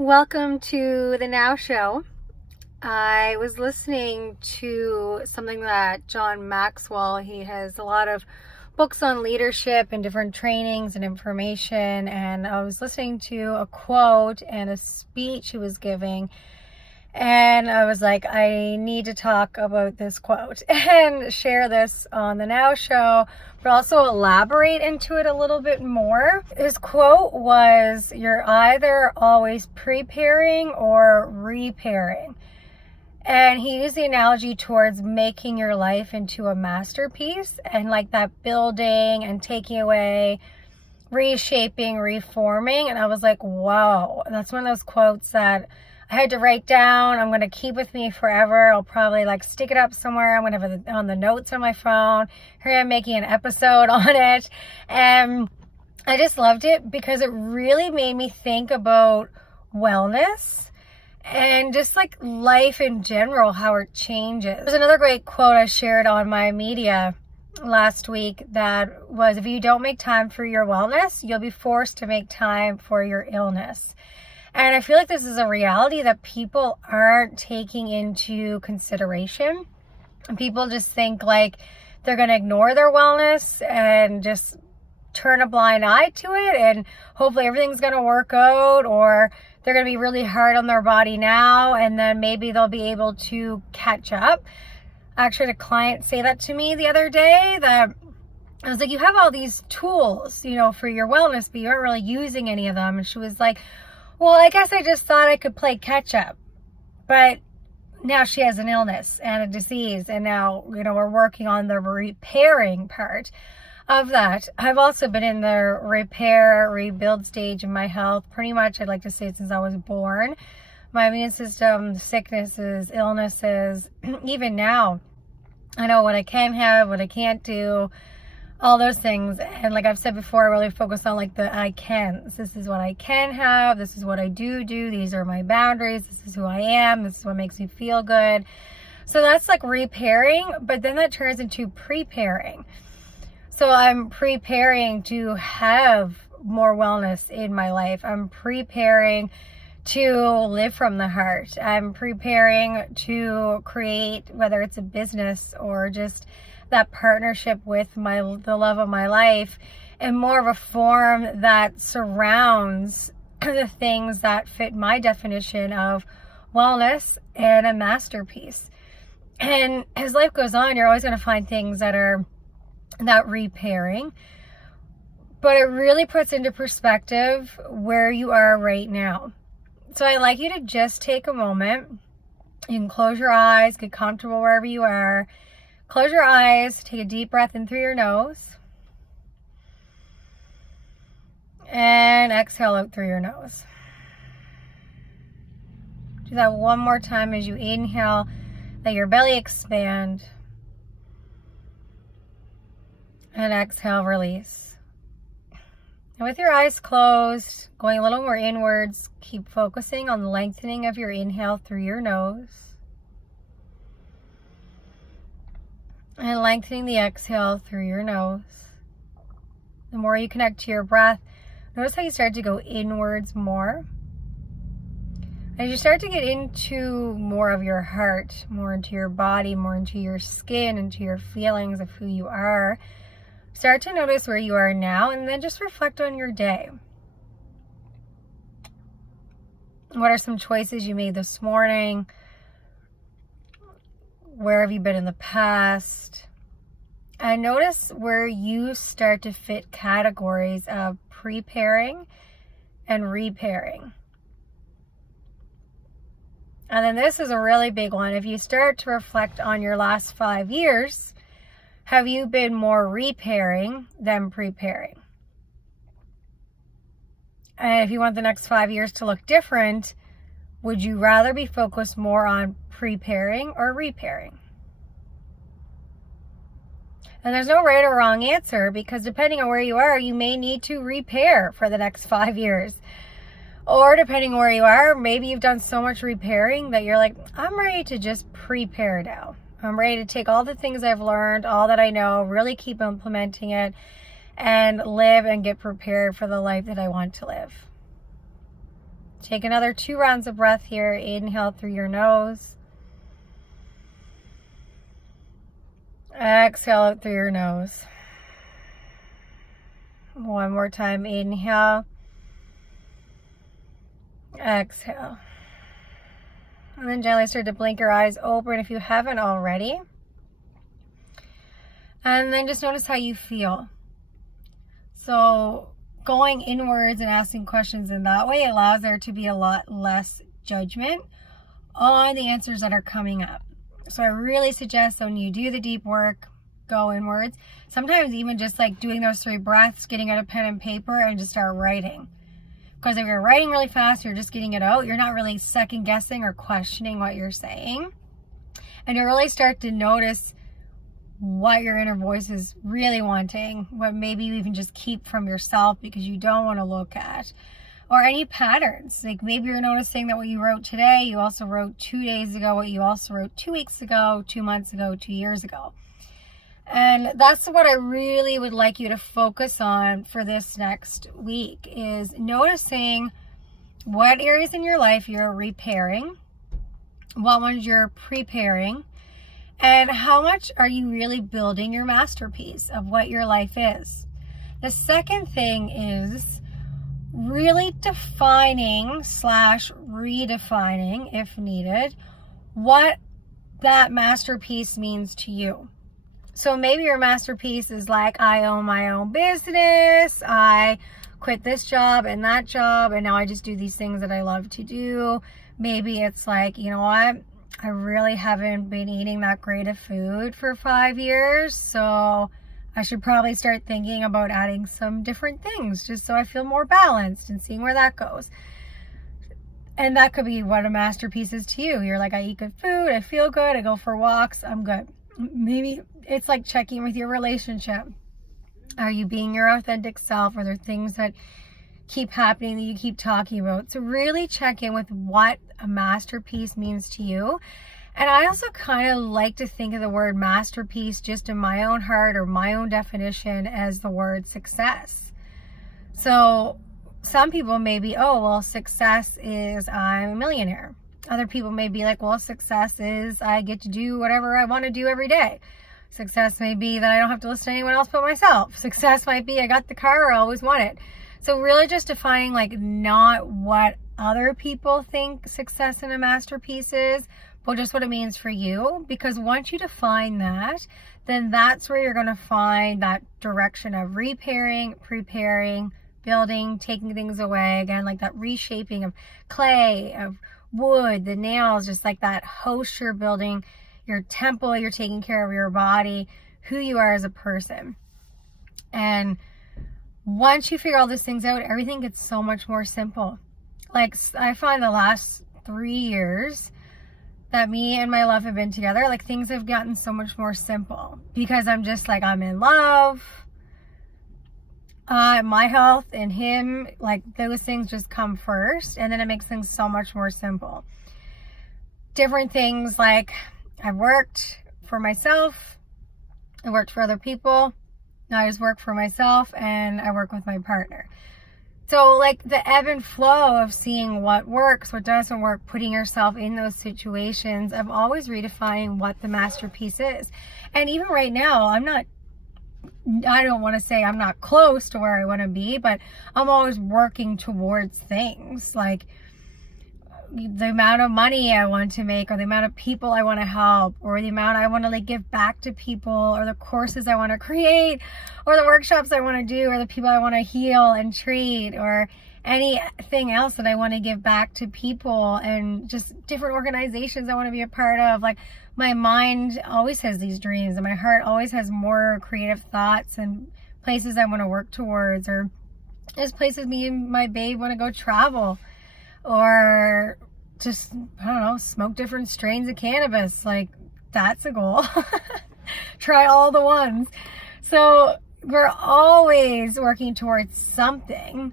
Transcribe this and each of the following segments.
Welcome to the Now Show. I was listening to something that John Maxwell, he has a lot of books on leadership and different trainings and information, and I was listening to a quote and a speech he was giving, and I was like, I need to talk about this quote and share this on the Now Show, but also elaborate into it a little bit more. His quote was, "You're either always preparing or repairing." And he used the analogy towards making your life into a masterpiece, and like that building and taking away, reshaping, reforming. And I was like, wow, that's one of those quotes that I had to write down. I'm going to keep with me forever. I'll probably like stick it up somewhere. I'm going to have it on the notes on my phone. Here I'm making an episode on it. And I just loved it because it really made me think about wellness and just like life in general, how it changes. There's another great quote I shared on my media last week that was, if you don't make time for your wellness, you'll be forced to make time for your illness. And I feel like this is a reality that people aren't taking into consideration. And people just think like they're going to ignore their wellness and just turn a blind eye to it, and hopefully everything's going to work out, or they're going to be really hard on their body now, and then maybe they'll be able to catch up. Actually, had a client say that to me the other day, that I was like, you have all these tools, for your wellness, but you aren't really using any of them. And she was like, well, I guess I just thought I could play catch up. But now she has an illness and a disease, and now, we're working on the repairing part of that. I've also been in the rebuild stage of my health, pretty much, I'd like to say, since I was born. My immune system, sicknesses, illnesses, even now, I know what I can have, what I can't do, all those things. And like I've said before, I really focus on like the I cans. This is what I can have. This is what I do. These are my boundaries. This is who I am. This is what makes me feel good. So that's like repairing, but then that turns into preparing. So I'm preparing to have more wellness in my life. I'm preparing to live from the heart. I'm preparing to create, whether it's a business or just that partnership with the love of my life, in more of a form that surrounds the things that fit my definition of wellness and a masterpiece. And as life goes on, you're always going to find things that are that repairing, but it really puts into perspective where you are right now. So I'd like you to just take a moment. You can close your eyes, get comfortable wherever you are. Close your eyes, take a deep breath in through your nose, and exhale out through your nose. Do that one more time as you inhale, let your belly expand, and exhale, release. And with your eyes closed, going a little more inwards, keep focusing on the lengthening of your inhale through your nose, and lengthening the exhale through your nose. The more you connect to your breath, notice how you start to go inwards more. As you start to get into more of your heart, more into your body, more into your skin, into your feelings of who you are, start to notice where you are now, and then just reflect on your day. What are some choices you made this morning? Where have you been in the past? And notice where you start to fit categories of preparing and repairing. And then this is a really big one. If you start to reflect on your last 5 years, have you been more repairing than preparing? And if you want the next 5 years to look different, would you rather be focused more on preparing or repairing? And there's no right or wrong answer, because depending on where you are, you may need to repair for the next 5 years. Or depending on where you are, maybe you've done so much repairing that you're like, I'm ready to just prepare now. I'm ready to take all the things I've learned, all that I know, really keep implementing it, and live and get prepared for the life that I want to live. Take another 2 rounds of breath here. Inhale through your nose. Exhale out through your nose. One more time. Inhale. Exhale. And then gently start to blink your eyes open if you haven't already. And then just notice how you feel. So going inwards and asking questions in that way allows there to be a lot less judgment on the answers that are coming up. So I really suggest when you do the deep work, go inwards. Sometimes even just like doing those 3 breaths, getting out a pen and paper and just start writing. Because if you're writing really fast, you're just getting it out. You're not really second guessing or questioning what you're saying. And you really start to notice what your inner voice is really wanting, what maybe you even just keep from yourself because you don't want to look at, or any patterns. Like maybe you're noticing that what you wrote today, you also wrote 2 days ago, what you also wrote 2 weeks ago, 2 months ago, 2 years ago. And that's what I really would like you to focus on for this next week, is noticing what areas in your life you're repairing, what ones you're preparing, and how much are you really building your masterpiece of what your life is. The second thing is really defining / redefining, if needed, what that masterpiece means to you. So maybe your masterpiece is like, I own my own business, I quit this job and that job, and now I just do these things that I love to do. Maybe it's like, you know what, I really haven't been eating that great of food for 5 years, so I should probably start thinking about adding some different things just so I feel more balanced and seeing where that goes. And that could be what a masterpiece is to you. You're like, I eat good food, I feel good, I go for walks, I'm good. Maybe it's like checking with your relationship. Are you being your authentic self? Are there things that keep happening that you keep talking about? So really check in with what a masterpiece means to you. And I also kind of like to think of the word masterpiece just in my own heart or my own definition as the word success. So some people may be, oh, well, success is I'm a millionaire. Other people may be like, well, success is I get to do whatever I want to do every day. Success may be that I don't have to listen to anyone else but myself. Success might be I got the car I always wanted. So really just defining like not what other people think success in a masterpiece is, but just what it means for you. Because once you define that, then that's where you're going to find that direction of repairing, preparing, building, taking things away. Again, like that reshaping of clay, of wood, the nails, just like that house you're building, your temple, you're taking care of your body, who you are as a person. And once you figure all these things out, everything gets so much more simple. Like I find the last 3 years that me and my love have been together, like things have gotten so much more simple because I'm just like, I'm in love. My health and him, like those things just come first, and then it makes things so much more simple. Different things like I've worked for myself, I worked for other people, now I just work for myself, and I work with my partner. So like the ebb and flow of seeing what works, what doesn't work, putting yourself in those situations of always redefining what the masterpiece is. And even right now, I don't want to say I'm not close to where I want to be, but I'm always working towards things like the amount of money I want to make, or the amount of people I want to help, or the amount I want to like give back to people, or the courses I want to create, or the workshops I want to do, or the people I want to heal and treat, or anything else that I want to give back to people, and just different organizations I want to be a part of. Like my mind always has these dreams, and my heart always has more creative thoughts and places I want to work towards, or there's places me and my babe want to go travel, or just, I don't know, smoke different strains of cannabis. Like that's a goal. Try all the ones. So we're always working towards something,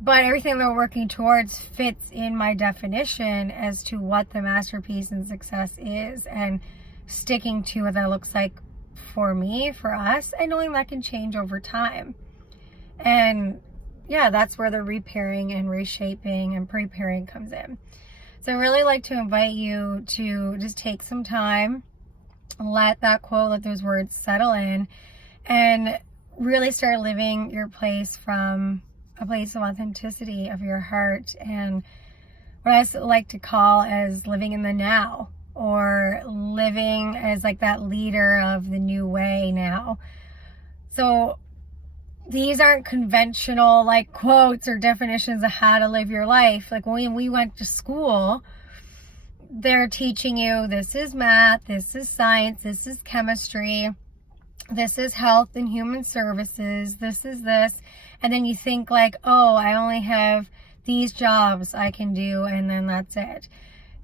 but everything that we're working towards fits in my definition as to what the masterpiece and success is, and sticking to what that looks like for me, for us, and knowing that can change over time. And yeah, that's where the repairing and reshaping and preparing comes in. So I really like to invite you to just take some time, let that quote, let those words settle in, and really start living your place from a place of authenticity of your heart, and what I like to call as living in the now, or living as like that leader of the new way now. So these aren't conventional like quotes or definitions of how to live your life. Like when we went to school, they're teaching you this is math, this is science, this is chemistry, this is health and human services, this is this. And then you think like, oh, I only have these jobs I can do, and then that's it.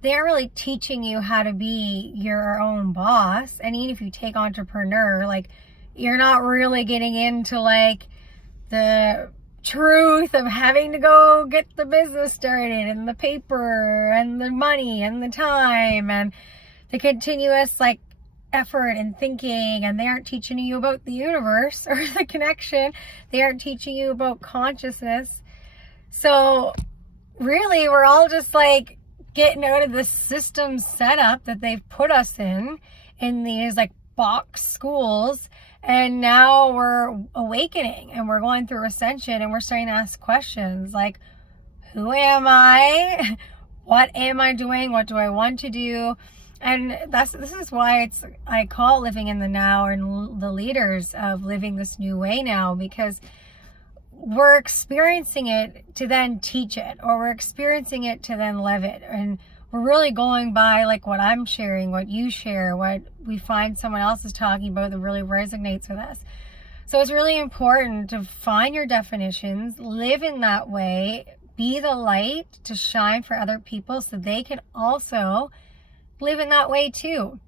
They aren't really teaching you how to be your own boss. And even if you take entrepreneur, like, you're not really getting into like the truth of having to go get the business started, and the paper and the money and the time and the continuous like effort and thinking. And they aren't teaching you about the universe or the connection. They aren't teaching you about consciousness. So really, we're all just like getting out of this system setup that they've put us in these like box schools. And now we're awakening and we're going through ascension, and we're starting to ask questions like, who am I? What am I doing? What do I want to do? And this is why I call living in the now and the leaders of living this new way now, because we're experiencing it to then teach it, or we're experiencing it to then live it. And we're really going by like what I'm sharing, what you share, what we find someone else is talking about that really resonates with us. So it's really important to find your definitions, live in that way, be the light to shine for other people so they can also live in that way too.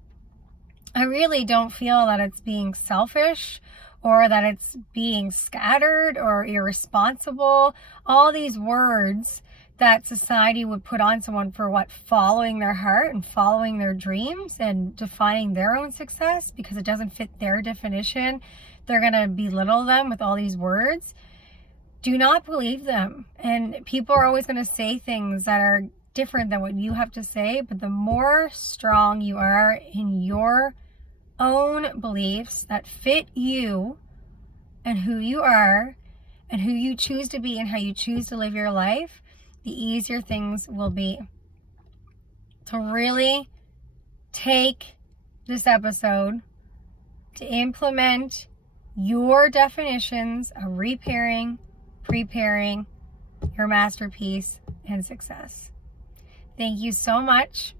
I really don't feel that it's being selfish or that it's being scattered or irresponsible. All these words that society would put on someone for following their heart and following their dreams and defining their own success because it doesn't fit their definition. They're going to belittle them with all these words. Do not believe them. And people are always going to say things that are different than what you have to say. But the more strong you are in your own beliefs that fit you and who you are and who you choose to be and how you choose to live your life, the easier things will be. So really take this episode to implement your definitions of repairing, preparing your masterpiece and success. Thank you so much.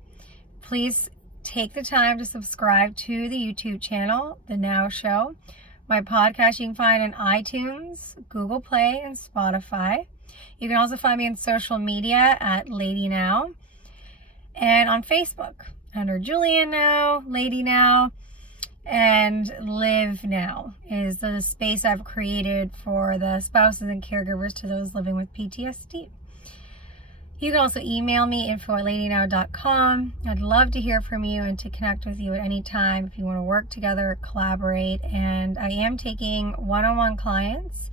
Please take the time to subscribe to the YouTube channel, The Now Show. My podcast you can find on iTunes, Google Play, and Spotify. You can also find me on social media at Lady Now, and on Facebook under Julian Now, Lady Now, and Live Now is the space I've created for the spouses and caregivers to those living with PTSD. You can also email me, info@ladynow.com. I'd love to hear from you and to connect with you at any time if you want to work together, collaborate. And I am taking one-on-one clients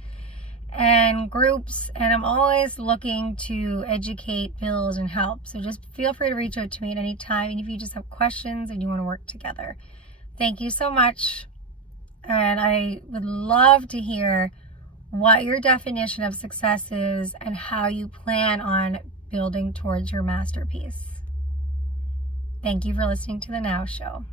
and groups, and I'm always looking to educate, build, and help. So just feel free to reach out to me at any time, and if you just have questions and you want to work together. Thank you so much, and I would love to hear what your definition of success is and how you plan on building towards your masterpiece. Thank you for listening to The Now Show.